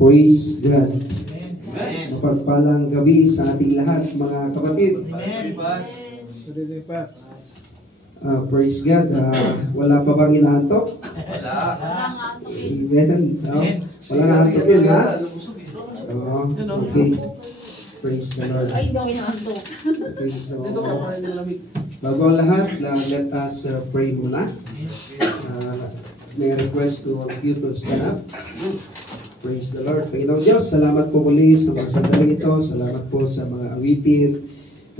Praise God. Amen. Mapagpalang gabi sa ating lahat, mga kapatid. Praise God. Wala pa bang inaantok? Wala. Amen. Wala naantokin, ha? Okay. Praise the Lord. Ay, daw inaantok. Okay, so bago ang lahat, let us pray muna. May request to all of you to stand up. Praise the Lord. Panginoong Diyos, salamat po muli sa mga sandali ito. Salamat po sa mga awitin.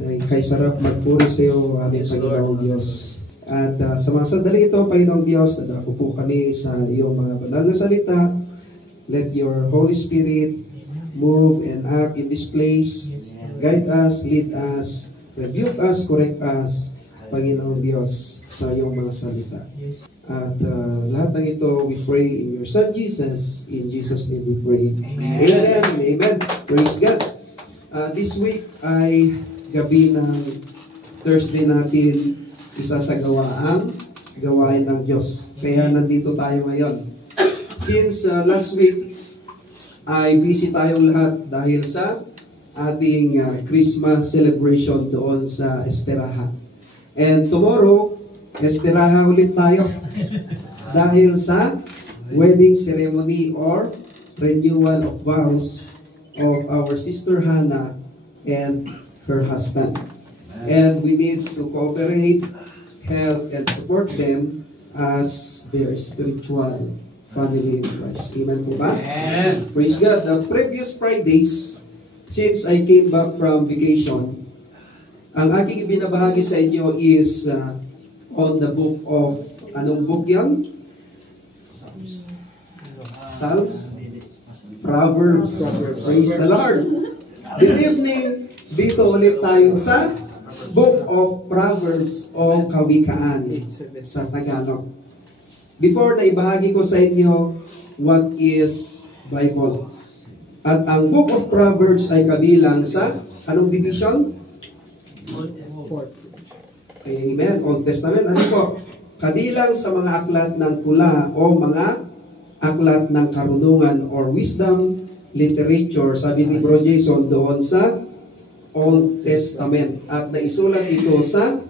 Kay sarap magpuri sa iyo, aming Panginoong Diyos. At sa mga sandali ito, Panginoong Diyos, nadako po kami sa iyong mga banal na salita. Let your Holy Spirit move and act in this place. Guide us, lead us, rebuke us, correct us, Panginoong Diyos, sa iyong mga salita. At lahat ng ito, we pray in your Son Jesus. In Jesus' name we pray. Amen. Amen. Amen. Praise God. This week ay gabi ng Thursday natin, isa sa gawain ng Diyos. Kaya nandito tayo ngayon. Since last week, ay busy tayong lahat dahil sa ating Christmas celebration doon sa Esteraha. And tomorrow, Esteraha ulit tayo dahil sa wedding ceremony or renewal of vows of our sister Hannah and her husband. And we need to cooperate, help, and support them as their spiritual family in Christ. Amen po ba? Amen. Praise God. The previous Fridays, since I came back from vacation, ang aking ibinabahagi sa inyo is on the book of, anong book yan? Psalms? Proverbs. Praise the Lord. This evening, dito ulit tayo sa book of Proverbs o Kawikaan sa Tagalog. Before na ibahagi ko sa inyo what is Bible. At ang book of Proverbs ay kabilang sa anong division? Amen. Old Testament. Ano po? Kabilang sa mga aklat ng pula o mga aklat ng karunungan or wisdom literature, sabi ni Bro Jason, doon sa Old Testament. At naisulat ito sa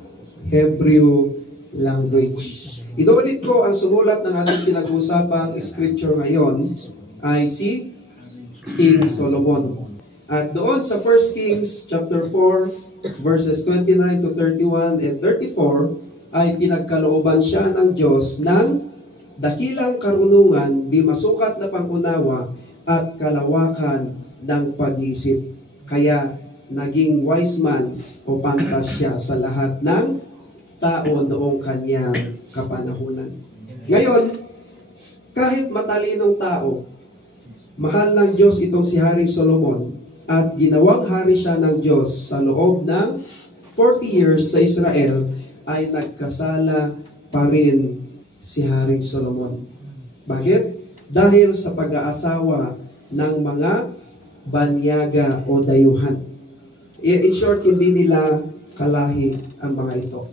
Hebrew language. Inuulit ko, ang sumulat ng ating pinag-usapang scripture ngayon ay si King Solomon. At doon sa 1 Kings chapter 4, verses 29 to 31 and 34, ay pinagkalooban siya ng Diyos ng dakilang karunungan, di masukat na pangunawa, at kalawakan ng pag-isip. Kaya naging wise man o pantas siya sa lahat ng tao noong kanyang kapanahunan. Ngayon, kahit matalinong tao, mahal ng Diyos itong si Haring Solomon, at ginawang hari siya ng Diyos sa loob ng 40 years sa Israel, ay nagkasala pa rin si Haring Solomon. Bakit? Dahil sa pag-aasawa ng mga banyaga o dayuhan. In short, hindi nila kalahi ang mga ito.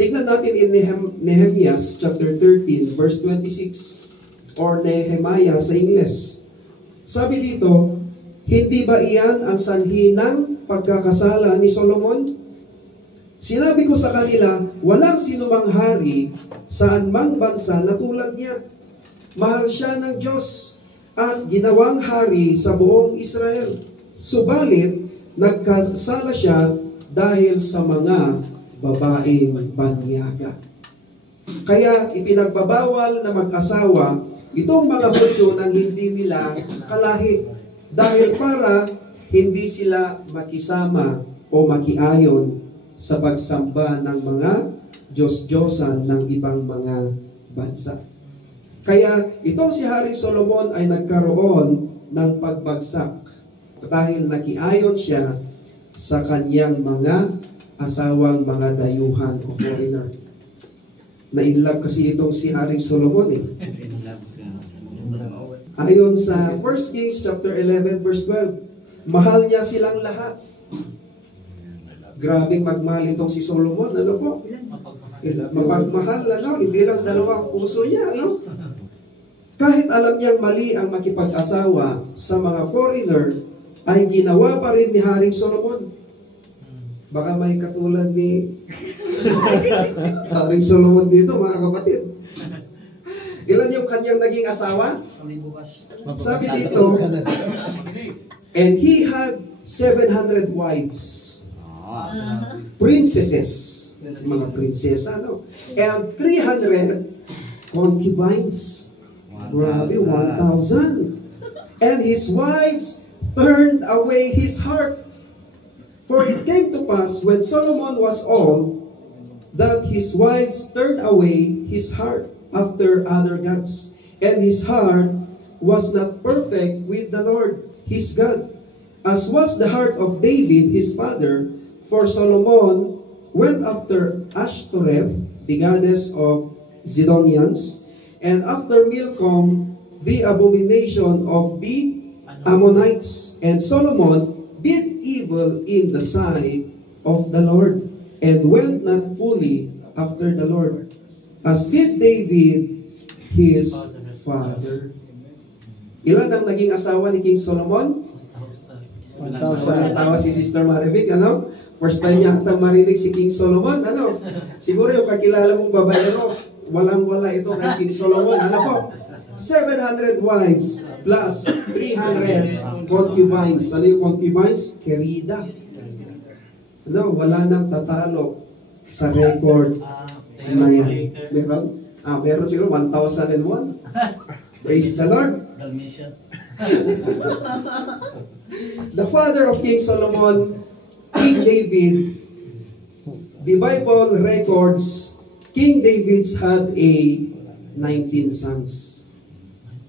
Tignan natin in Nehemiah chapter 13 verse 26 or Nehemiah sa Ingles. Sabi dito, hindi ba iyan ang sanhi ng pagkakasala ni Solomon? Sinabi ko sa kanila, walang sinumang hari saan mang bansa na tulad niya. Mahal siya ng Diyos at ginawang hari sa buong Israel. Subalit, nagkasala siya dahil sa mga babaeng banyaga. Kaya ipinagbabawal na mag-asawa itong mga Hudyo nang hindi nila kalahi. Dahil para hindi sila makisama o makiayon sa pagsamba ng mga Diyos-Diyosan ng ibang mga bansa. Kaya itong si Haring Solomon ay nagkaroon ng pagbagsak dahil nakiayon siya sa kanyang mga asawang mga dayuhan o foreigner. Na-inlove kasi itong si Haring Solomon eh. Ayon sa 1 Kings chapter 11 verse 12, mahal niya silang lahat. Grabing magmahal itong si Solomon, ano po? Mapagmahal, ano? Hindi lang dalawang puso niya, ano? Kahit alam niyang mali ang makipag-asawa sa mga foreigner, ay ginawa pa rin ni Haring Solomon. Baka may katulad ni Haring Solomon dito, mga kapatid. Ilan yung kanyang naging asawa? Sabi dito, and he had 700 wives. Princesses. Mga prinsesa, no? And 300 concubines. Grabe, 1,000. And his wives turned away his heart. For it came to pass when Solomon was old that his wives turned away his heart after other gods. And his heart was not perfect with the Lord his God, as was the heart of David his father. For Solomon went after Ashtoreth, the goddess of Zidonians, and after Milcom, the abomination of the Ammonites. And Solomon did evil in the sight of the Lord, and went not fully after the Lord, as did David his father. Ilan ang naging asawa ni King Solomon? 1,000. Tawa si Sister Marivic, ano? First time niya atang marinig si King Solomon, ano? Siguro yung kakilala mong babaero, walang-wala ito kay King Solomon. Ano po? 700 wives plus 300 concubines. Ano yung concubines? Querida. Ano? Wala nang tatalo sa record na yan. Meron? Meron siguro 1,001. Praise the Lord. The father of King Solomon, King David, the Bible records King David's had a 19 sons.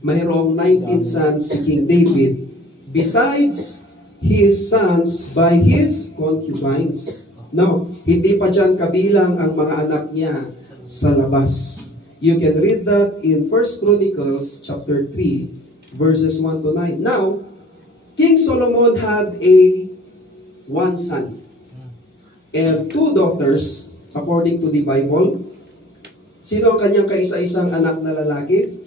Mayroong 19 sons si King David besides his sons by his concubines. No, hindi pa dyan kabilang ang mga anak niya sa labas. You can read that in 1 Chronicles chapter 3 verses 1 to 9. Now, King Solomon had one son and two daughters according to the Bible. Sino ang kanyang kaisa-isang anak na lalaki?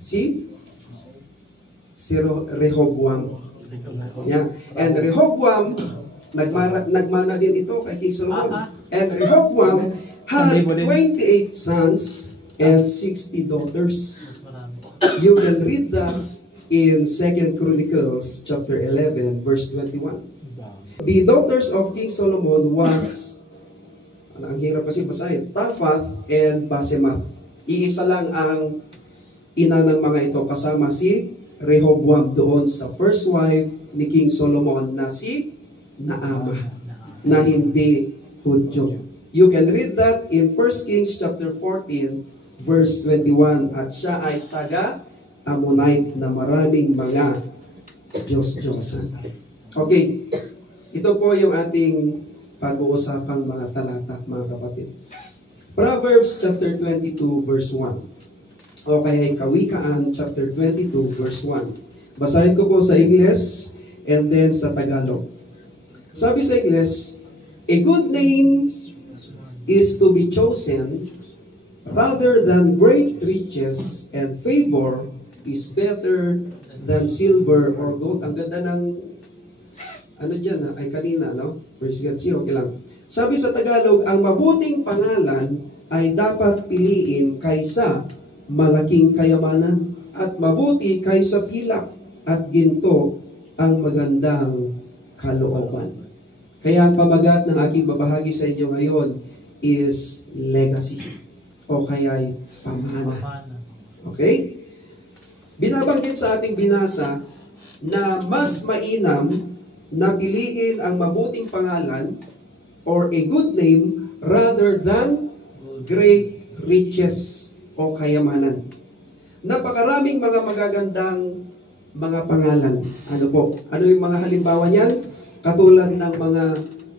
Si Rehoboam. Yeah. And Rehoboam, nagmana din ito kay King Solomon. And Rehoboam had 28 sons and 60 daughters. You can read that in 2 Chronicles chapter 11 verse 21. The daughters of King Solomon was, ang hirap kasi basahin, Taphath and Basemath. Iisa lang ang ina ng mga ito kasama si Rehoboam doon sa first wife ni King Solomon na si Naamah, na hindi Hudyo. You can read that in 1 Kings chapter 14 verse 21. At siya ay taga Ammonite na maraming mga Diyos-Diyosan. Okay, ito po yung ating pag-uusapang mga talata, mga kapatid. Proverbs chapter 22 verse 1. O kaya Kawikaan chapter 22 verse 1. Basahin ko po sa English and then sa Tagalog. Sabi sa English, a good name is to be chosen rather than great riches, and favor is better than silver or gold. Ang ganda ng ano dyan, ay kanina, no? Praise God, okay lang. Sabi sa Tagalog, ang mabuting pangalan ay dapat piliin kaysa malaking kayamanan, at mabuti kaysa pilak at ginto ang magandang kalooban. Kaya ang pamagat ng aking babahagi sa inyo ngayon is legacy o kaya'y pamana. Okay? Binabanggit sa ating binasa na mas mainam na piliin ang mabuting pangalan or a good name rather than great riches o kayamanan. Napakaraming mga magagandang mga pangalan. Ano po? Ano yung mga halimbawa niyan? Katulad ng mga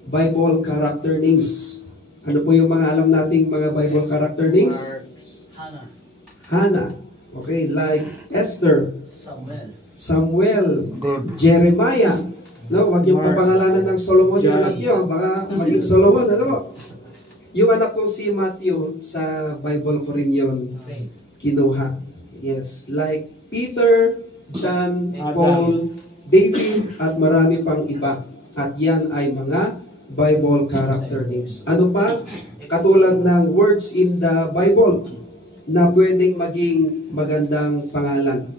Bible character names. Ano po yung mga alam nating mga Bible character names? Hannah. Okay, like Esther. Samuel. Jeremiah. No, wag yung papangalanan ng Solomon yung anak niyo. Baka maging Solomon. Ano po? Yung anak kong si Matthew sa Bible ko rin yun. kinuha. Yes, like Peter, John, Paul, David, at marami pang iba. At yan ay mga Bible character names. Ano pa? Katulad ng words in the Bible na pwedeng maging magandang pangalan.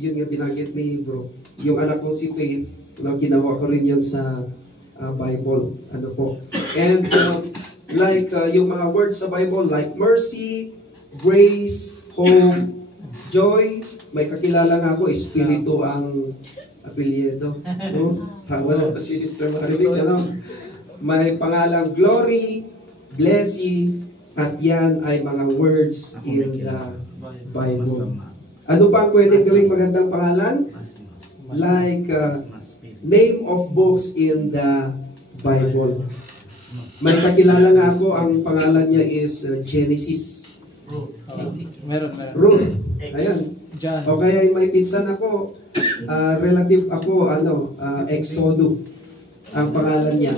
Yun yung binanggit ni bro. Yung anak kong si Faith, ginawa ko rin yan sa Bible. Ano po? And yung mga words sa Bible like mercy, grace, hope, joy, may kakilala nga ako, Espiritu ang apelyido. No? Tama na si Sister Maribig. Ano? May pangalang glory, blessing, at yan ay mga words in the Bible. Ano pa ang pwedeng gawing magandang pangalan? Like name of books in the Bible. May kakilala nga ako, ang pangalan niya is Genesis. Ruth. Ayan. O kaya may pinsan ako, relative ako, Exodo, ang pangalan niya.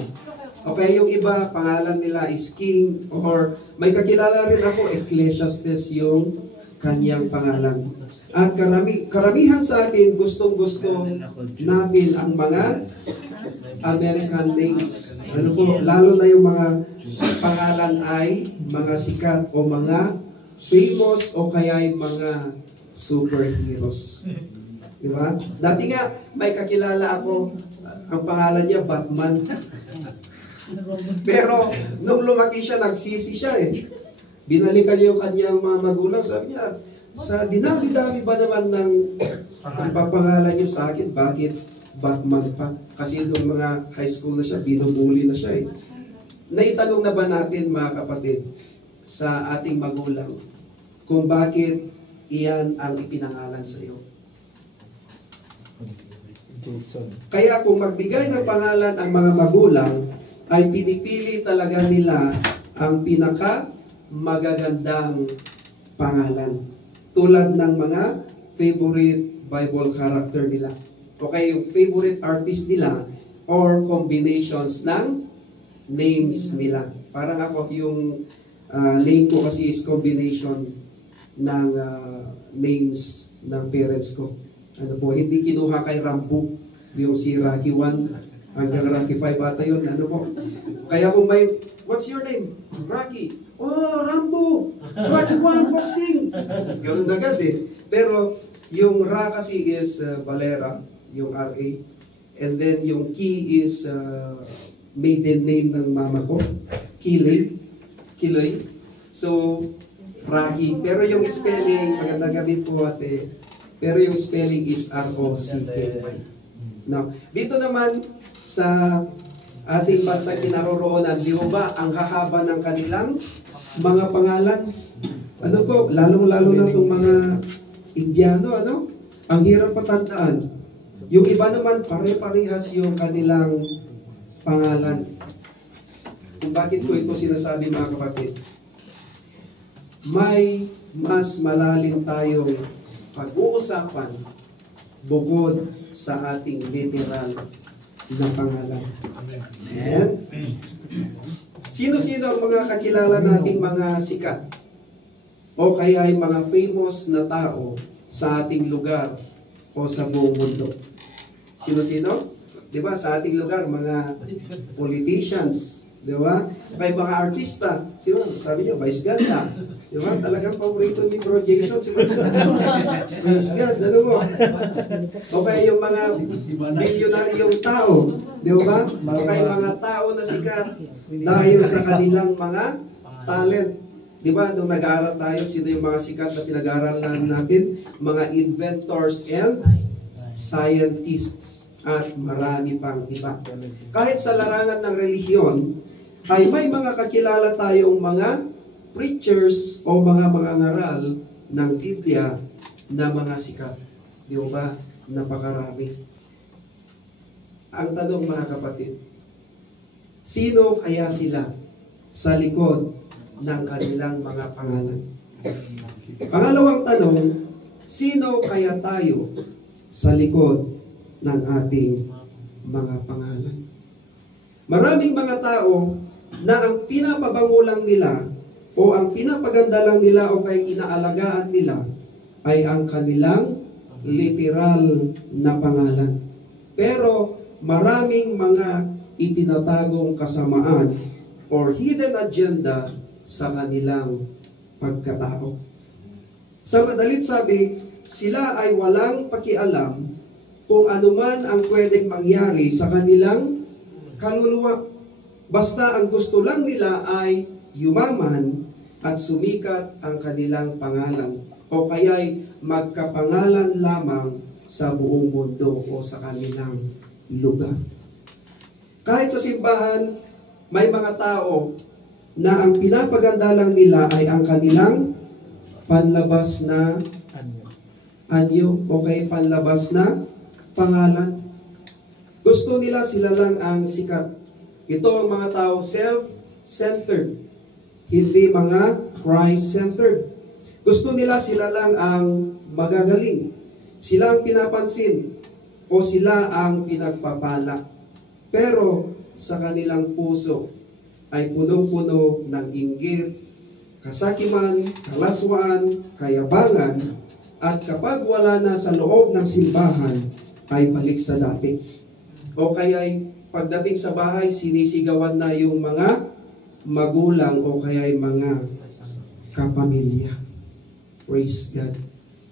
O kaya yung iba, pangalan nila is King, or may kakilala rin ako, Ecclesiastes yung kanyang pangalan. At karamihan sa atin, gustong-gusto natin ang mga American names. Ano po, lalo na yung mga pangalan ay mga sikat o mga famous o kaya yung mga superheroes. Di ba? Dati nga, may kakilala ako, ang pangalan niya Batman. Pero, nung lumaki siya, nagsisi siya eh. Binalikan niya yung kanyang mga magulang, sabi niya, sa dinami-dami ba naman ng ipapangalan niyo sa akin, bakit Batman pa? Kasi nung mga high school na siya, binubuli na siya eh. Naitanong na ba natin mga kapatid sa ating magulang kung bakit iyan ang ipinangalan sa iyo? Kaya kung magbigay ng pangalan ang mga magulang, ay pinipili talaga nila ang pinaka magagandang pangalan. Tulad ng mga favorite Bible character nila. Okay, yung favorite artist nila or combinations ng names nila. Parang ako, yung name ko kasi is combination ng names ng parents ko. Ano po, hindi kinuha kay Rambo, yung si Rocky 1 hanggang Rocky 5 ata yun. Ano po? Kaya kung may, what's your name? Rocky. Oh, Rambo! Rocky 1 boxing! Ganun agad eh. Pero yung Ra kasi is Valera, yung RA. And then yung Ki is maiden name ng mama ko. Kiloy. So, Rocky. Pero yung spelling, magandang gabi po ate. Pero yung spelling is R-O-C-K-Y. Now, dito naman sa ating bansang kinaroroonan, di ba ang hahaba ng kanilang mga pangalan? Ano po, lalong-lalo na itong mga Indiano, ano? Ang hirap patandaan. Yung iba naman, pare-parehas yung kanilang pangalan. Kung bakit ko ito sinasabi mga kapatid? May mas malalim tayong pag-uusapan bukod sa ating literal na pangalan. And sino-sino ang mga kakilala nating mga sikat o kaya ay mga famous na tao sa ating lugar o sa buong mundo? Sino-sino? Di ba? Sa ating lugar, mga politicians. Di ba? Kaya mga artista. Sino? Sabi niyo, Vice Ganda. Di ba? Talagang paborito ni Bro Jason si Vice Ganda. Ano mo? O kaya yung mga bilyonaryong tao. Di ba? O kaya mga tao na sikat dahil sa kanilang mga talent. Di ba? Nung nag-aaral tayo, sino yung mga sikat na pinag-aaralan natin? Mga inventors and scientists at marami pang iba. Kahit sa larangan ng relihiyon, ay may mga kakilala tayong mga preachers o mga ngaral ng Biblia na mga sikat. Di ba? Napakarami. Ang tanong mga kapatid, sino kaya sila sa likod ng kanilang mga pangalan? Pangalawang tanong, sino kaya tayo sa likod ng ating mga pangalan? Maraming mga tao na ang pinapabangulang nila o ang pinapaganda lang nila o kaya inaalagaan nila ay ang kanilang literal na pangalan. Pero maraming mga itinatagong kasamaan or hidden agenda sa kanilang pagkatao. Sa madalit sabi, sila ay walang pakialam kung anuman ang pwedeng mangyari sa kanilang kaluluwa. Basta ang gusto lang nila ay yumaman at sumikat ang kanilang pangalan o kaya'y magkapangalan lamang sa buong mundo o sa kanilang lugar. Kahit sa simbahan, may mga tao na ang pinapaganda lang nila ay ang kanilang panlabas na anyo o kay panlabas na pangalan. Gusto nila sila lang ang sikat. Ito ang mga tao self-centered, hindi mga Christ-centered. Gusto nila sila lang ang magagaling. Sila ang pinapansin o sila ang pinagpapala. Pero sa kanilang puso ay punong-puno ng inggit, kasakiman, kalaswaan, kayabangan, at kapag wala na sa loob ng simbahan, ay balik sa dati. O kaya'y pagdating sa bahay, sinisigawan na yung mga magulang o kaya'y mga kapamilya. Praise God.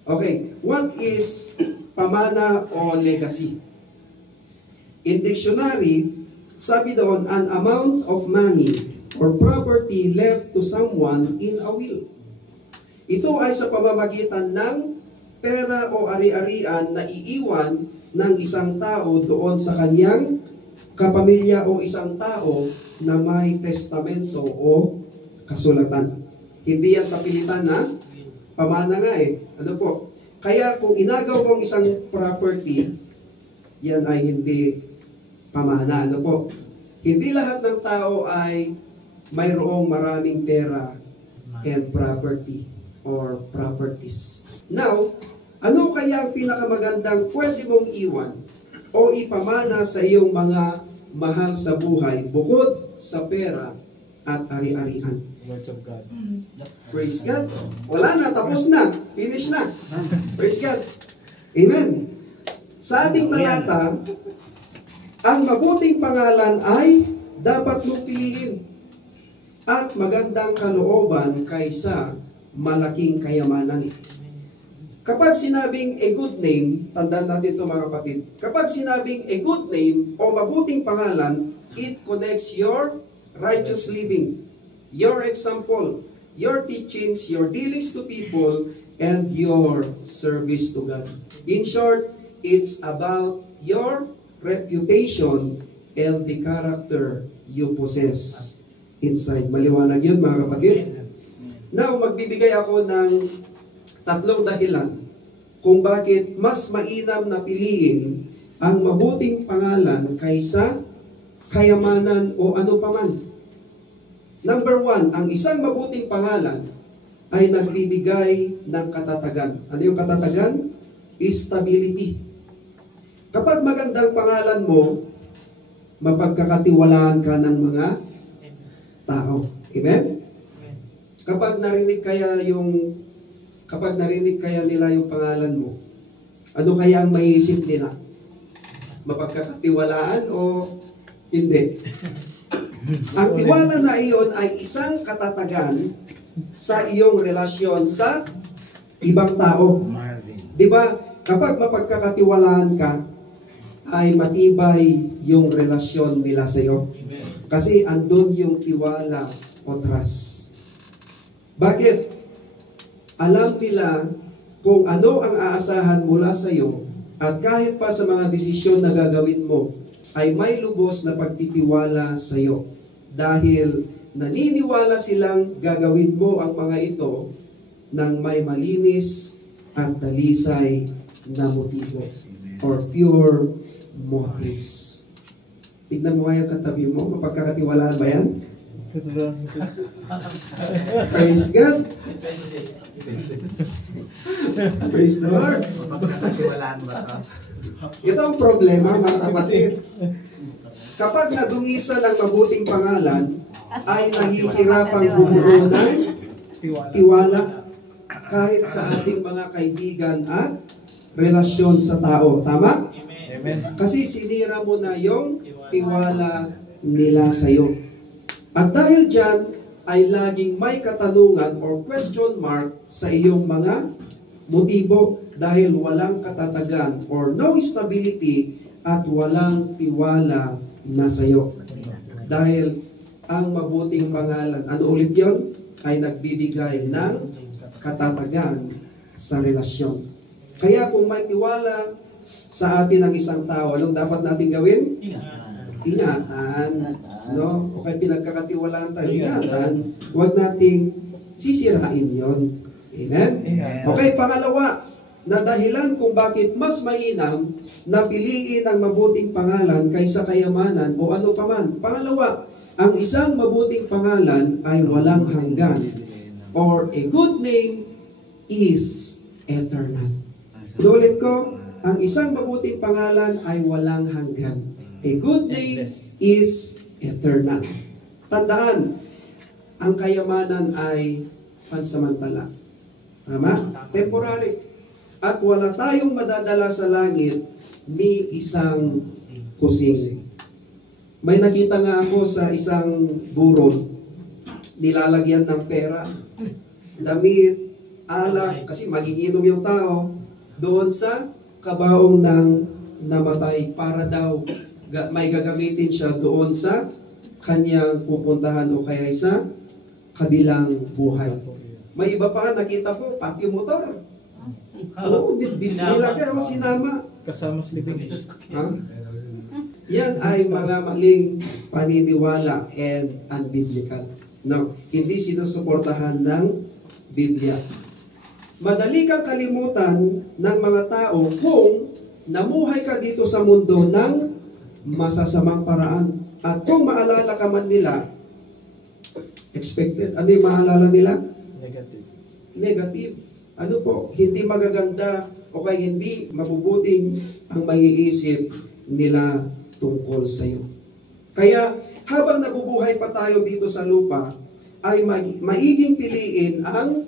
Okay, what is pamana o legacy? In dictionary, sabi doon, an amount of money or property left to someone in a will. Ito ay sa pamamagitan ng pera o ari-arian na iiwan ng isang tao doon sa kanyang kapamilya o isang tao na may testamento o kasulatan. Hindi yan sa pilitan na pamana nga eh. Ano po? Kaya kung inagaw mo ang isang property, yan ay hindi pamana. Ano po? Hindi lahat ng tao ay mayroong maraming pera and property or properties. Now, ano kaya ang pinakamagandang pwede mong iwan o ipamana sa iyong mga mahal sa buhay bukod sa pera at ari-arian? Word of God. Praise God. Wala na, tapos na. Finish na. Praise God. Amen. Sa ating talata, ang mabuting pangalan ay dapat mong piliin at magandang kalooban kaysa malaking kayamanan. Kapag sinabing a good name, tandaan natin ito mga kapatid, kapag sinabing a good name o mabuting pangalan, it connects your righteous living, your example, your teachings, your dealings to people, and your service to God. In short, it's about your reputation and the character you possess inside. Maliwanag yun mga kapatid. Now, magbibigay ako ng 3 dahilan kung bakit mas mainam na piliin ang mabuting pangalan kaysa kayamanan o ano paman. Number 1, ang isang mabuting pangalan ay nagbibigay ng katatagan. Ano yung katatagan? Stability. Kapag magandang pangalan mo, mapagkakatiwalaan ka ng mga tao. Amen? Kapag narinig kaya nila yung pangalan mo, ano kaya ang maiisip nila? Mapagkakatiwalaan o hindi? Ang tiwala na iyon ay isang katatagan sa iyong relasyon sa ibang tao. Di ba? Kapag mapagkakatiwalaan ka, ay matibay yung relasyon nila sa iyo. Kasi andun yung tiwala o trust. Bakit? Alam nila kung ano ang aasahan mula sa iyo at kahit pa sa mga desisyon na gagawin mo ay may lubos na pagtitiwala sa iyo. Dahil naniniwala silang gagawin mo ang mga ito ng may malinis at talisay na motibo or pure motives. Tignan mo nga yung katabi mo, mapagkakatiwalaan ba yan? Praise God! Praise the Lord! Mapagkakatiwalaan ba? Ito ang problema mga kapatid. kapag nadungisan ang mabuting pangalan, ay nahihirapang bumuo ng tiwala kahit sa ating mga kaibigan at relasyon sa tao. Tama? Amen. Kasi sinira mo na yung tiwala nila sa iyo. At dahil dyan, ay laging may katanungan or question mark sa iyong mga motibo dahil walang katatagan or no stability at walang tiwala na sa iyo. Dahil ang mabuting pangalan, ano ulit yon? Ay nagbibigay ng katatagan sa relasyon. Kaya kung may tiwala sa atin ang isang tao, anong dapat natin gawin? Ingatan. No? O kaya pinagkakatiwalaan tayo, ingatan. Huwag nating sisirain yon. Amen? Okay, pangalawa, na dahilan kung bakit mas mainam na piliin ang mabuting pangalan kaysa kayamanan o ano paman. Pangalawa, ang isang mabuting pangalan ay walang hanggan, or a good name is eternal. Ulit ko, ang isang mabuting pangalan ay walang hanggan. A good name is eternal. Tandaan, ang kayamanan ay pansamantala. Tama? Temporary. At wala tayong madadala sa langit ni isang kusing. May nakita nga ako sa isang burol, nilalagyan ng pera, damit, alak, kasi magiginom yung tao, doon sa kabaong ng namatay para daw may gagamitin siya doon sa kanyang pupuntahan o kaya sa kabilang buhay. May iba pa nakita ko, pati motor. Oo, nilagay ako sinama. Kasama sa living. Ha? Yan ay mga maling paniniwala and unbiblical. No, hindi sinusuportahan ng Biblia. Madali kang kalimutan ng mga tao kung namuhay ka dito sa mundo ng masasamang paraan. At kung maalala ka man nila, expected. Ano yung maalala nila? Negative. Negative. Ano po? Hindi magaganda o kaya hindi mabubuting ang maiisip nila tungkol sa iyo. Kaya habang nabubuhay pa tayo dito sa lupa, ay maiging piliin ang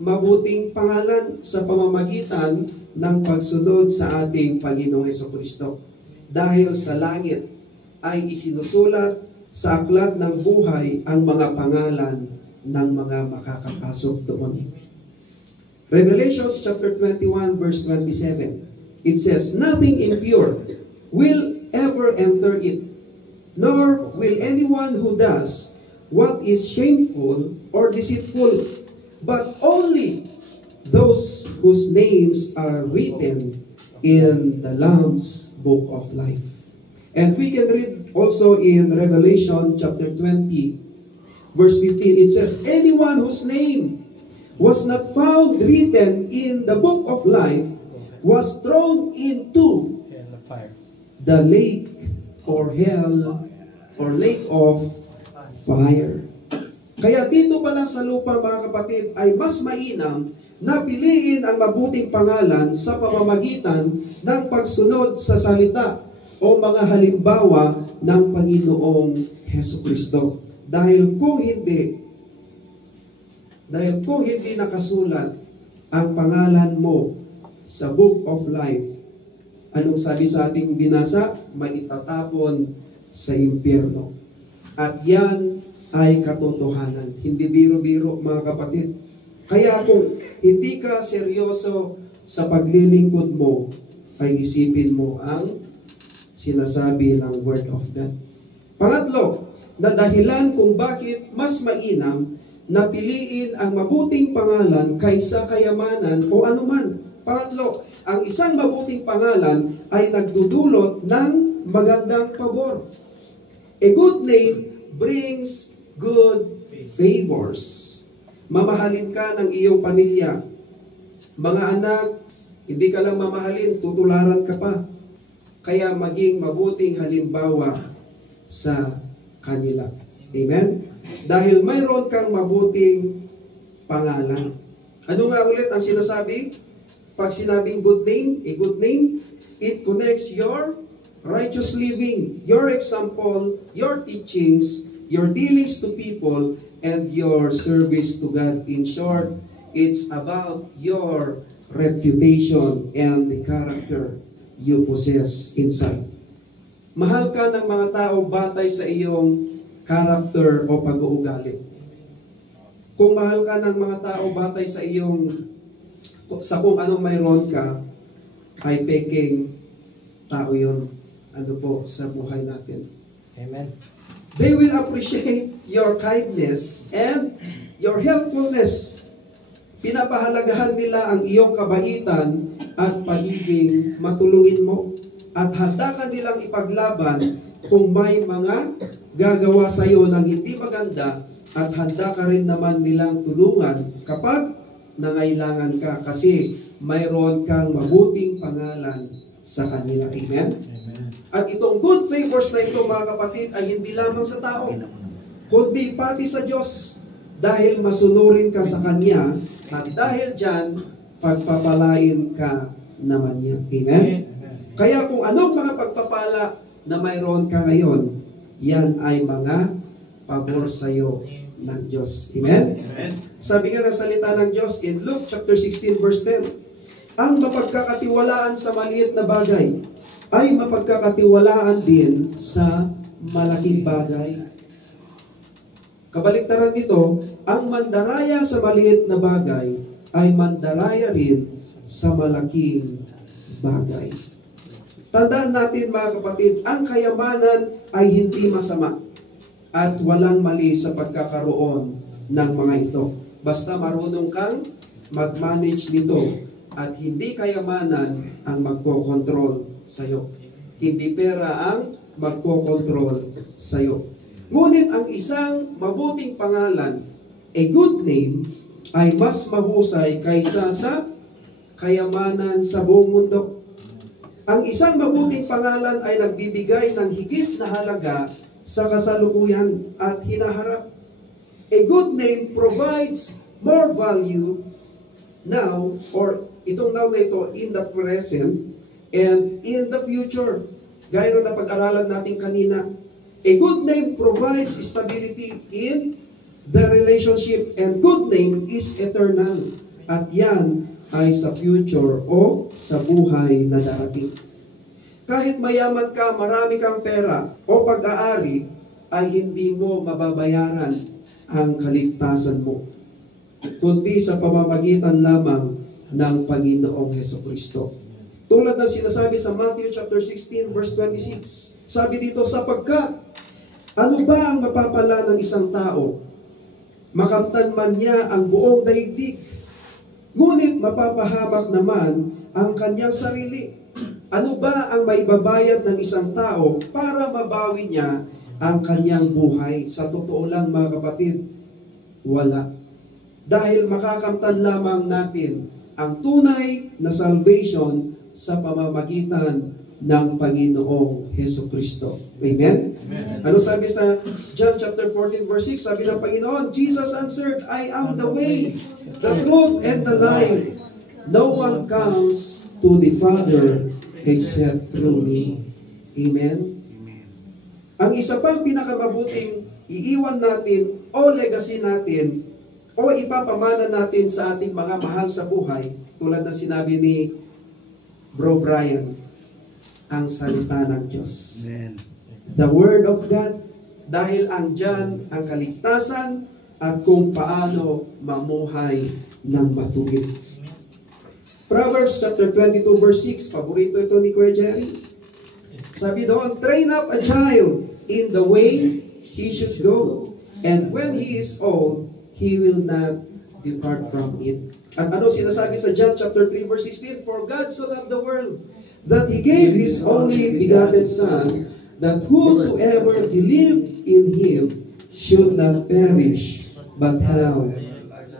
mabuting pangalan sa pamamagitan ng pagsunod sa ating Panginoong Hesukristo. Dahil sa langit ay isinusulat sa aklat ng buhay ang mga pangalan ng mga makakapasok doon. Revelation chapter 21 verse 27. It says, "Nothing impure will ever enter it, nor will anyone who does what is shameful or deceitful, but only those whose names are written in the Lamb's book of life." And we can read also in Revelation chapter 20 verse 15. It says, "Anyone whose name was not found written in the book of life was thrown into the lake or hell or lake of fire." Kaya dito pa lang sa lupa, mga kapatid, ay mas mainam na piliin ang mabuting pangalan sa pamamagitan ng pagsunod sa salita o mga halimbawa ng Panginoong Hesukristo. Dahil kung hindi nakasulat ang pangalan mo sa Book of Life, anong sabi sa ating binasa? May itatapon sa impyerno. At yan ay katotohanan. Hindi biro-biro, mga kapatid. Kaya kung hindi ka seryoso sa paglilingkod mo, ay isipin mo ang sinasabi ng Word of God. Pangatlo, na dahilan kung bakit mas mainam na piliin ang mabuting pangalan kaysa kayamanan o anuman. Pangatlo, ang isang mabuting pangalan ay nagdudulot ng magandang pabor. A good name brings good favors. Mamahalin ka ng iyong pamilya. Mga anak, hindi ka lang mamahalin, tutularan ka pa. Kaya maging mabuting halimbawa sa kanila. Amen? Dahil mayroon kang mabuting pangalan. Ano nga ulit ang sinasabi? Pag sinabing good name, a good name, it connects your righteous living, your example, your teachings, your dealings to people, and your service to God. In short, it's about your reputation and the character you possess inside. Mahal ka ng mga tao batay sa iyong character o pag-uugali. Kung mahal ka ng mga tao batay sa sa kung anong mayroon ka, ay peking tao yun. Ano po, sa buhay natin. Amen. They will appreciate your kindness and your helpfulness. Pinapahalagahan nila ang iyong kabaitan at pagiging matulungin mo. At handa ka nilang ipaglaban kung may mga gagawa sa iyo ng hindi maganda, at handa ka rin naman nilang tulungan kapag nangailangan ka kasi mayroon kang mabuting pangalan sa kanila. Amen? At itong good favors na ito, mga kapatid, ay hindi lamang sa tao, kundi pati sa Diyos. Dahil masunurin ka sa Kanya, at dahil dyan, pagpapalain ka naman niya. Amen? Kaya kung anong mga pagpapala na mayroon ka ngayon, yan ay mga pabor sa iyo ng Diyos. Amen? Amen. Sabi nga ng salita ng Diyos in Luke chapter 16 verse 10, ang mapagkakatiwalaan sa maliit na bagay ay mapagkakatiwalaan din sa malaking bagay. Kabaliktaran nito, ang mandaraya sa maliit na bagay ay mandaraya rin sa malaking bagay. Tandaan natin, mga kapatid, ang kayamanan ay hindi masama at walang mali sa pagkakaroon ng mga ito. Basta marunong kang mag-manage nito at hindi kayamanan ang magkokontrol sa'yo. Hindi pera ang magkokontrol sa'yo. Ngunit ang isang mabuting pangalan, a good name, ay mas mahusay kaysa sa kayamanan sa buong mundo. Ang isang mabuting pangalan ay nagbibigay ng higit na halaga sa kasalukuyan at hinaharap. A good name provides more value now, or itong now na ito, in the present and in the future. Gaya ng napag-aralan natin kanina, a good name provides stability in the relationship, and good name is eternal. At yan ay sa future o sa buhay na darating. Kahit mayaman ka, marami kang pera o pag-aari, ay hindi mo mababayaran ang kaligtasan mo, kundi sa pamamagitan lamang ng Panginoong Hesukristo. Tulad ng sinasabi sa Matthew chapter 16 verse 26, sabi dito, sapagkat ano ba ang mapapala ng isang tao? Makamtan man niya ang buong daigdig, ngunit mapapahamak naman ang kanyang sarili. Ano ba ang maibabayad ng isang tao para mabawi niya ang kanyang buhay? Sa totoo lang, mga kapatid, wala. Dahil makakamtan lamang natin ang tunay na salvation sa pamamagitan ng Panginoong Hesukristo. Amen? Amen. Ano sabi sa John chapter 14 verse 6? Sabi ng Panginoon, Jesus answered, I am the way, the truth, and the life. No one comes to the Father except through me. Amen? Ang isa pang pinakamabuting iiwan natin o legacy natin o ipapamana natin sa ating mga mahal sa buhay, tulad ng sinabi ni Bro Brian, ang salita ng Diyos. Amen. The Word of God, dahil andyan ang kaligtasan at kung paano mamuhay ng matuwid. Proverbs chapter 22 verse 6, paborito ito ni Kuya Jerry. Sabi doon, train up a child in the way he should go, and when he is old, he will not depart from it. At ano sinasabi sa John chapter 3 verse 16? For God so loved the world, that He gave His only begotten Son, that whosoever believed in Him should not perish, but have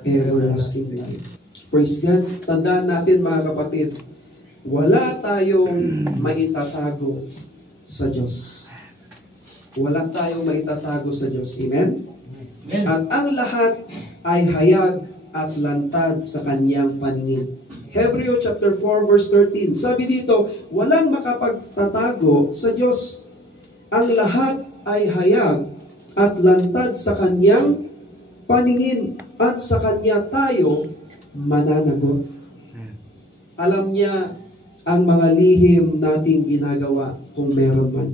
everlasting life. Praise God. Tandaan natin, mga kapatid, wala tayong maitatago sa Diyos. Wala tayong maitatago sa Diyos. Amen? At ang lahat ay hayag at lantad sa Kanyang paningin. Hebrew chapter 4 verse 13. Sabi dito, walang makapagtatago sa Diyos. Ang lahat ay hayag at lantad sa Kanyang paningin at sa Kanya tayo mananagot. Alam niya ang mga lihim nating ginagawa kung meron man.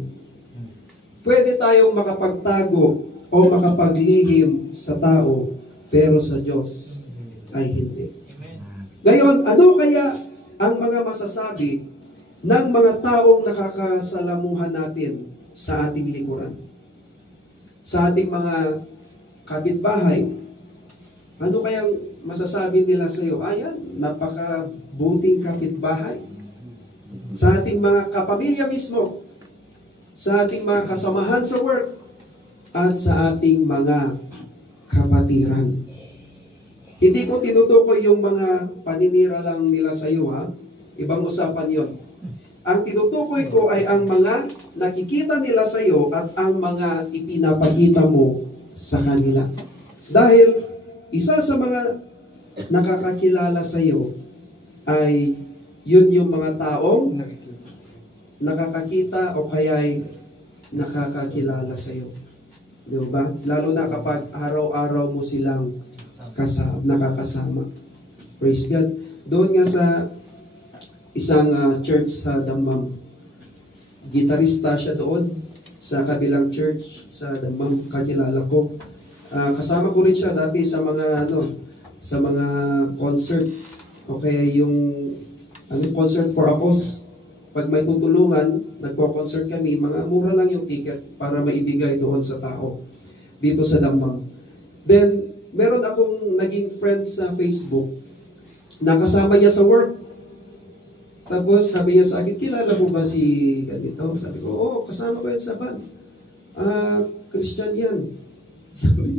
Pwede tayong makapagtago o makapaglihim sa tao, pero sa Diyos ay hindi. Ngayon, ano kaya ang mga masasabi ng mga taong nakakasalamuhan natin sa ating likuran? Sa ating mga kapitbahay, ano kayang masasabi nila sa iyo? Ayan, napakabuting kapitbahay. Sa ating mga kapamilya mismo, sa ating mga kasamahan sa work, at sa ating mga kapatiran. Hindi ko tinutukoy yung mga paninira lang nila sa iyo, ha? Ibang usapan yon. Ang tinutukoy ko ay ang mga nakikita nila sa iyo at ang mga ipinapakita mo sa kanila. Dahil isa sa mga nakakakilala sa iyo ay yun yung mga taong nakakakita o kaya'y nakakakilala sa iyo. Di ba? Lalo na kapag araw-araw mo silang nakakasama. Praise God. Doon nga sa isang church sa Damam, gitarista siya doon sa kabilang church sa Damam, kakilala ko. Kasama ko rin siya dati sa mga sa mga concert o kaya yung concert for a cause. Pag may tutulungan, nagko-concert kami, mga mura lang yung ticket para maibigay doon sa tao dito sa Damam. Then meron akong naging friend sa Facebook na kasama niya sa work. Tapos sabi niya sa akin, kilala mo ba si ganito? Sabi ko, oo, kasama ko yan sa band. Christian yan.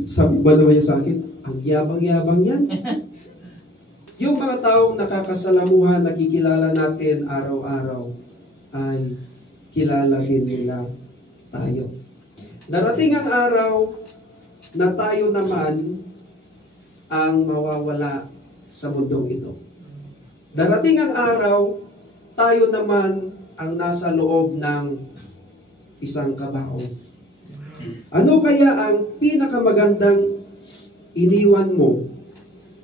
Sabi ba naman niya sa akin, ang yabang-yabang yan. Yung mga taong nakakasalamuhan, nakikilala natin araw-araw, ay kilala din nila tayo. Darating ang araw na tayo naman ang mawawala sa mundong ito. Darating ang araw, tayo naman ang nasa loob ng isang kabaong. Ano kaya ang pinakamagandang iniwan mo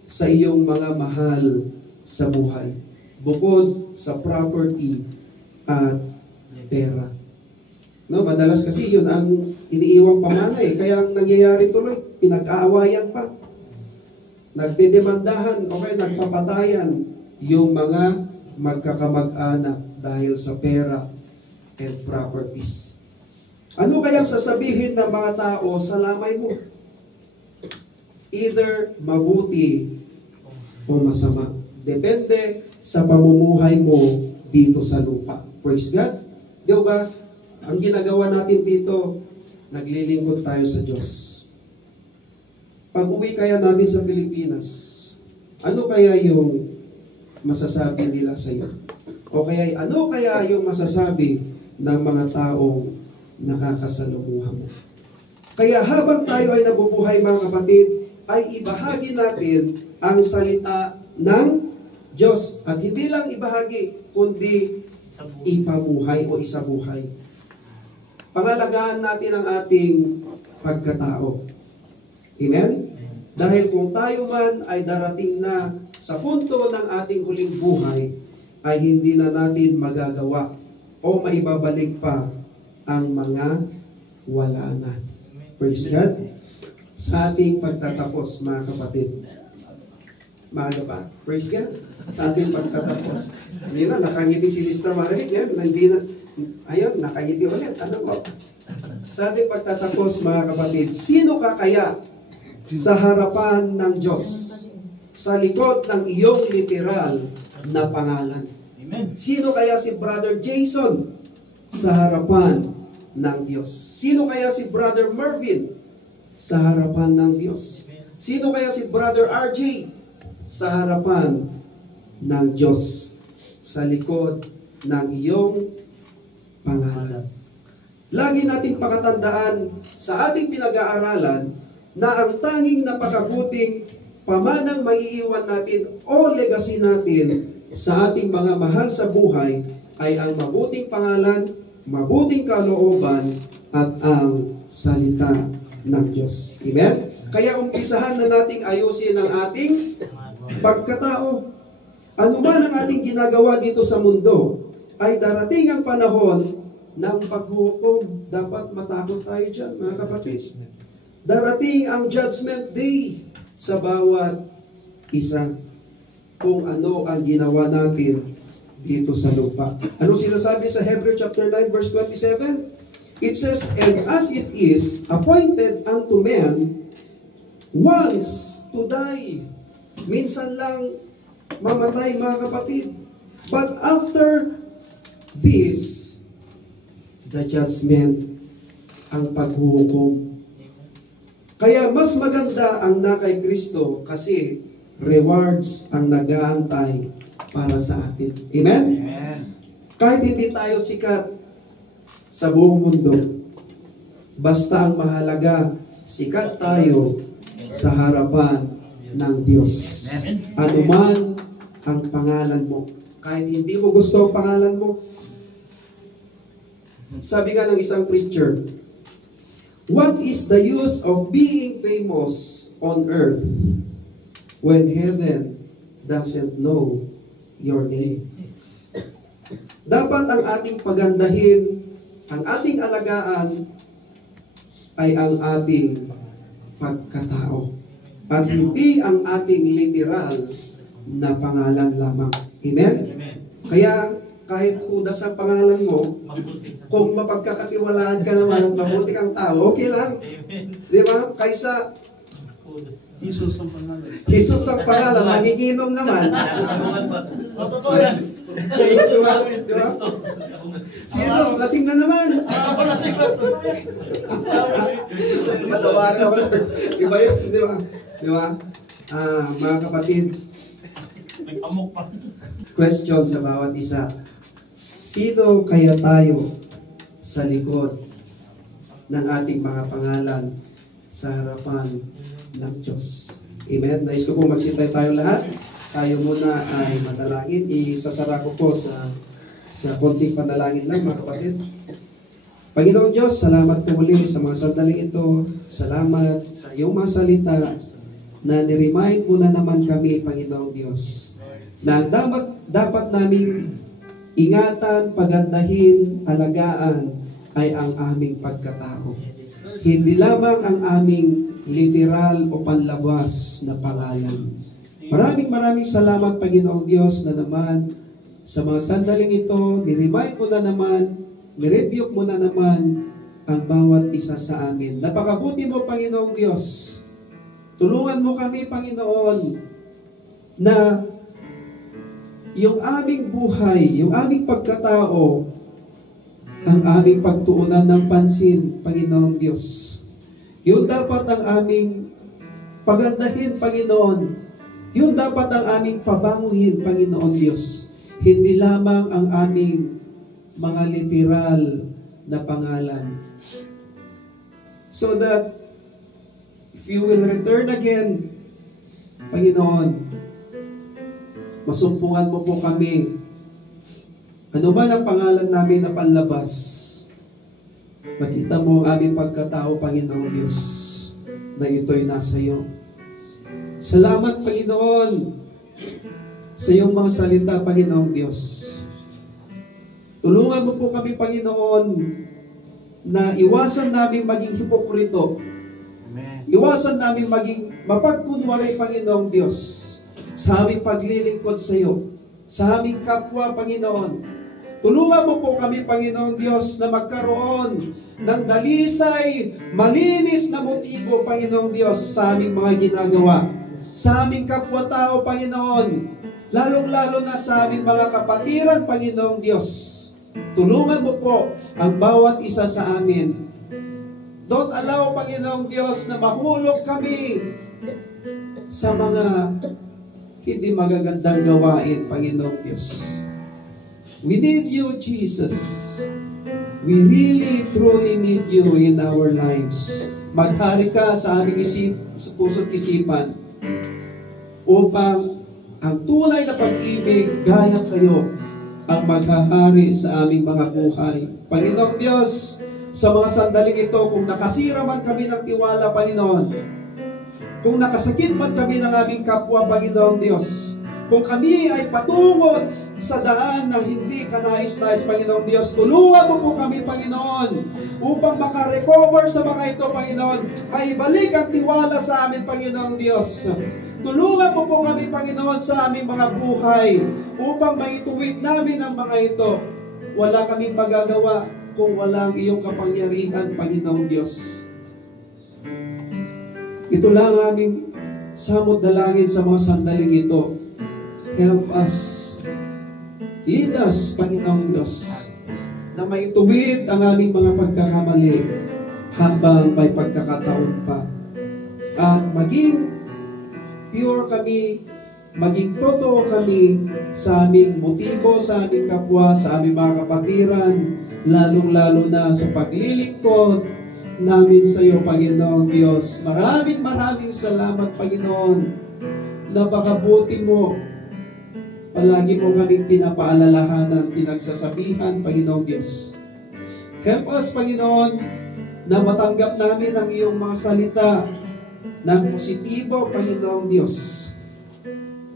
sa iyong mga mahal sa buhay? Bukod sa property at pera. No, madalas kasi yun ang iniiwang pamana eh. Kaya ang nangyayari tuloy, pinag-aawayan pa. Nagdedemandahan o kaya nagpapatayan yung mga magkakamag-anak dahil sa pera and properties. Ano kayang sasabihin ng mga tao sa lamay mo? Either mabuti o masama. Depende sa pamumuhay mo dito sa lupa. Praise God. Di ba? Ang ginagawa natin dito, naglilingkod tayo sa Diyos. Pag-uwi kaya natin sa Pilipinas, ano kaya yung masasabi nila sa iyo? O kaya ano kaya yung masasabi ng mga taong nakakasalumuha mo? Kaya habang tayo ay nabubuhay, mga kapatid, ay ibahagi natin ang salita ng Diyos. At hindi lang ibahagi, kundi ipabuhay o isabuhay. Pangalagaan natin ang ating pagkatao. Amen? Dahil kung tayo man ay darating na sa punto ng ating huling buhay, ay hindi na natin magagawa o maibabalik pa ang mga wala na. Praise God. Sa ating pagtatapos, mga kapatid. Maaga pa? Praise God. Sa ating pagtatapos. Hindi na, nakangiti si Sister Marit. Yan, hindi na. Ayun, nakangiti ulit. Ano ko? Sa ating pagtatapos, mga kapatid, sino ka kaya sa harapan ng Diyos? Sa likod ng iyong literal na pangalan. Amen. Sino kaya si Brother Jason sa harapan ng Diyos? Sino kaya si Brother Mervin sa harapan ng Diyos? Sino kaya si Brother RJ sa harapan ng Diyos? Sa likod ng iyong pangalan. Lagi nating pakatandaan sa ating pinag-aaralan na ang tanging napakabuting pamanang maiiwan natin o legacy natin sa ating mga mahal sa buhay ay ang mabuting pangalan, mabuting kalooban, at ang salita ng Diyos. Amen? Kaya umpisahan na nating ayusin ang ating pagkatao. Ano man ang ating ginagawa dito sa mundo, ay darating ang panahon ng paghukom. Dapat matakot tayo dyan, mga kapatid. Darating ang judgment day sa bawat isa kung ano ang ginawa natin dito sa lupa. Anong sinasabi sa Hebrews chapter 9 verse 27? It says, "And as it is appointed unto men once to die." Minsan lang mamatay, mga kapatid. But after this, the judgment, ang paghuhukom. Kaya mas maganda ang nakay Kristo kasi rewards ang nag-aantay para sa atin. Amen? Amen. Kahit hindi tayo sikat sa buong mundo, basta ang mahalaga, sikat tayo sa harapan ng Diyos. Ano man ang pangalan mo. Kahit hindi mo gusto ang pangalan mo. Sabi nga ng isang preacher, what is the use of being famous on earth when heaven doesn't know your name? Dapat ang ating pagandahin, ang ating alagaan, ay ang ating pagkatao. At hindi ang ating literal na pangalan lamang. Amen? Amen. Kaya kahit kudas ang pangalan mo, kung mapagkakatiwalaan ka naman at mabuti kang tao, okay lang. Amen. Di ba? Kaysa Jesus ang pangalan. Jesus ang pangalan, magiginom naman. Totoo yan. Di ba? Si Jesus, lasing na naman. Ako lasing na. Matawarin ako. Iba yun, di ba? Di ba? Mga kapatid, Nag-amok pa. question sa bawat isa. Sino kaya tayo sa likod ng ating mga pangalan sa harapan ng Diyos? Amen? Nais ko pong magsintay tayo lahat. Tayo muna ay madalangin. Isasara ko po sa konting panalangin lang, mga kapatid. Panginoon Diyos, salamat po muli sa mga sandaling ito. Salamat sa iyong mga salita na niremind mo na naman kami, Panginoong Diyos, na dapat naming ingatan, pagandahin, alagaan ay ang aming pagkatao. Hindi lamang ang aming literal o panlabas na pangalan. Maraming salamat, Panginoong Diyos, na naman sa mga sandaling ito, ni-remind mo na naman, ni-rebuke mo na naman ang bawat isa sa amin. Napakabuti mo, Panginoong Diyos. Tulungan mo kami, Panginoon, na yung aming buhay, yung aming pagkatao, ang aming pagtuunan ng pansin, Panginoong Diyos. Yun dapat ang aming pagandahin, Panginoon. Yun dapat ang aming pabanguhin, Panginoon Diyos. Hindi lamang ang aming mga literal na pangalan. So that, if you will return again, Panginoon, masumpungan mo po kami. Ano man ang pangalan namin na panlabas, makita mo ang aming pagkatao, Panginoong Diyos, na ito'y nasa iyo. Salamat, Panginoon, sa iyong mga salita, Panginoong Diyos. Tulungan mo po kami, Panginoon, na iwasan namin maging hipokrito. Iwasan namin maging mapagkunwari, Panginoong Diyos, sa aming paglilingkod sa iyo, sa aming kapwa, Panginoon. Tulungan mo po kami, Panginoong Diyos, na magkaroon ng dalisay, malinis na motibo, Panginoong Diyos, sa aming mga ginagawa, sa aming kapwa-tao, Panginoon, lalong-lalo na sa aming mga kapatiran, Panginoong Diyos. Tulungan mo po ang bawat isa sa amin. Don't allow, Panginoong Diyos, na mahulog kami sa mga hindi magagandang gawain, Panginoong Diyos. We need you, Jesus. We really, truly need you in our lives. Maghari ka sa aming sa puso't isipan upang ang tunay na pag-ibig gaya sa iyo ang maghahari sa aming mga buhay. Panginoong Diyos, sa mga sandaling ito, kung nakasira man kami ng tiwala, Panginoon, kung nakasakit man kami ng aming kapwa, Panginoong Diyos, kung kami ay patungo sa daan na hindi kanais-nais, Panginoong Diyos, tulungan mo po kami, Panginoon, upang makarecover sa mga ito, Panginoon, maibalik ang tiwala sa amin, Panginoong Diyos. Tulungan mo po kami, Panginoon, sa aming mga buhay, upang maituwid namin ang mga ito. Wala kaming magagawa kung wala ang iyong kapangyarihan, Panginoong Diyos. Ito lang ang aming samot dalangin sa mga sandaling ito. Help us. Lead us, Panginoong Diyos, na maituwid ang aming mga pagkakamali habang may pagkakataon pa. At maging pure kami, maging totoo kami sa aming motibo, sa aming kapwa, sa aming mga kapatiran, lalong-lalo na sa paglilingkod namin sa iyo, Panginoong Diyos. Maraming salamat, Panginoon. Napakabuti mo. Palagi mo kaming pinapaalalahanan, pinagsasabihan, Panginoong Diyos. Help us, Panginoon, na matanggap namin ang iyong mga salita ng positibo, Panginoong Diyos,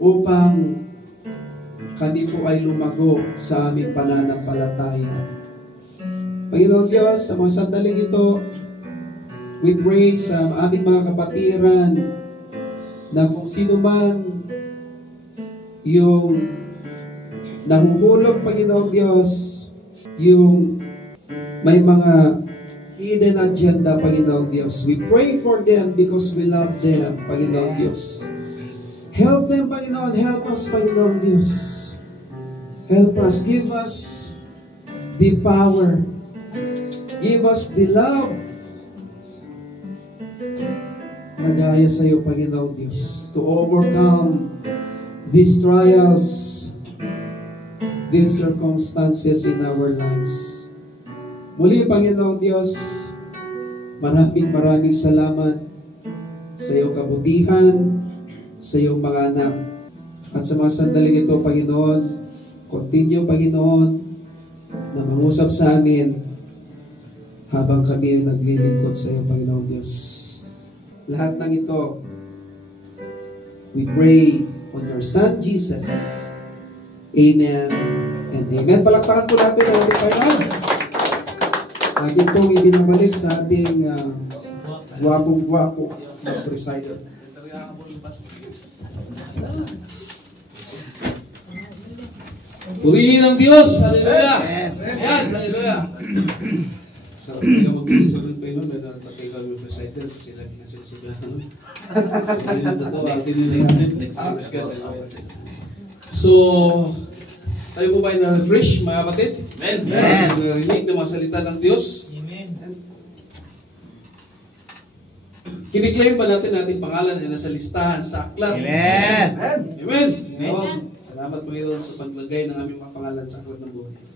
upang kami po ay lumago sa aming pananampalataya. Panginoon Diyos, sa mga sandaling ito, we pray sa aming mga kapatiran na kung sino man yung nahuhulog, Panginoon Diyos, yung may mga hidden agenda, Panginoon Diyos. We pray for them because we love them, Panginoon Diyos. Help them, Panginoon. Help us, Panginoon Diyos. Help us. Give us the power. Give us the love na gaya sa iyo, Panginoon Diyos, to overcome these trials, these circumstances in our lives. Muli, Panginoon Diyos, maraming salamat sa iyong kabutihan, sa iyong mga anak. At sa mga sandaling ito, Panginoon, continue, Panginoon, na mangusap sa amin habang kami ay naglilingkod sa iyo, Panginoon Diyos. Lahat ng ito, we pray on your Son, Jesus. Amen and amen. Palakpakan po natin ang ating Panginoon. Lagi pong ibinabalik sa ating gwapong-gwapo na presider. Purihin ang Diyos! Hallelujah! Ayan! Hallelujah! Sarap nila mag-uwi sa rin pa yun, may natatay kami yung presider kasi lagi na sila sila. So, tayo po ba ay na-refresh, mga kapatid? Amen! Narinig ng mga salita ng Diyos. Amen! Kiniklaim ba natin ating pangalan ay nasa listahan sa aklat? Amen! Amen! Amen! Salamat, Panginoon, sa paglagay ng aming mga pangalan sa aklat ng buhay.